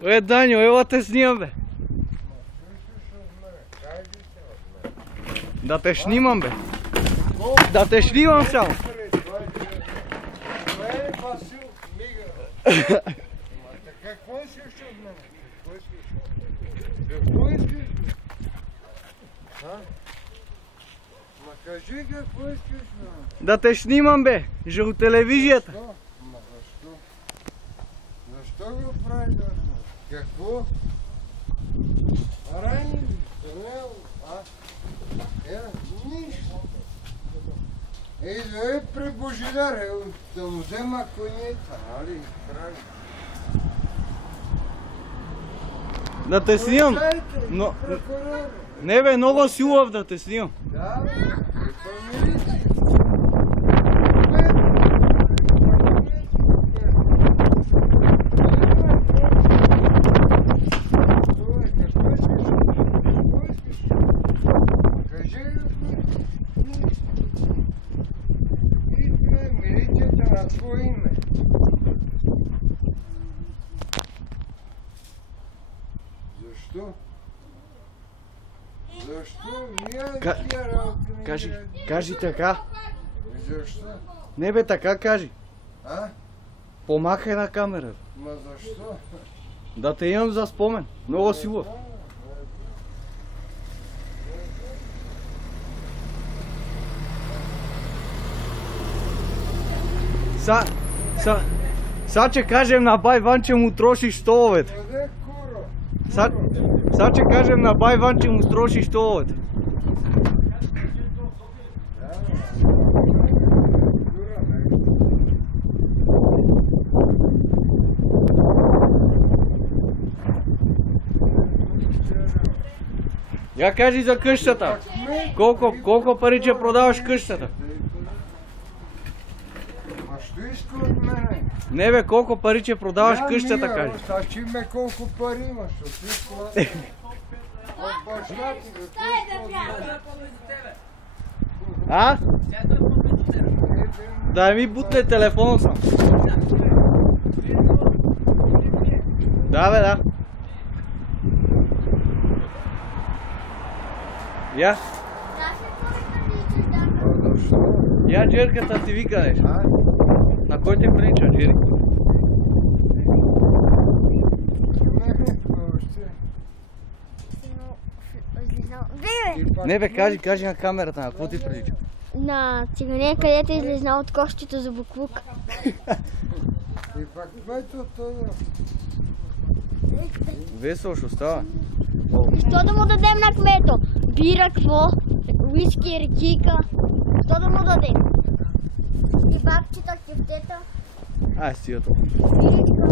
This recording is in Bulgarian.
Даню, ева те снимам, бе. Да те снимам, бе. Да те снимам само. Какво искаш от мен? Какво искаш? Ма кажи какво искаш? Да те снимам, бе. Жо телевизията. Защо? Ма защо? Защо го правиш? Какво? Рани? Нищо. Да е при Божидар, да му взема конята, нали? Прави. Да те снимам. Но... Не, бе, много силов да те снимам. Да, бе, помирите. На твое имя. Защо? Защо? Кажи така. Защо? Не, бе, така кажи. А? Помахай на камера. Ма защо? Да те имам за спомен. Много силов. Са че кажем на бай Ван, че му трошиш столовете. Къде куро? Са че кажем на бай Ван, че му трошиш столовете. Я кажи за къщата. Колко париче продаваш къщата? А що иска от мене? Не, бе, колко париче продаваш къщата, кажи. Сачи ме колко пари имаш, от ти от баща ти, А? Да ми бутне телефона сам. Да, бе, да. Я? Я джерката ти вика нещо. На кой ти прилича, Джери? Не, бе, кажи на камерата, на какво ти прилича? На цигане, където е излезнал от кощето за буклук. И пак което това? Весело ще остава. Що да му дадем на кмето? Бира, какво? Уиски, рекика. Що да му дадем? Кебабчета, кефтета. Ай, стига това. Биричка.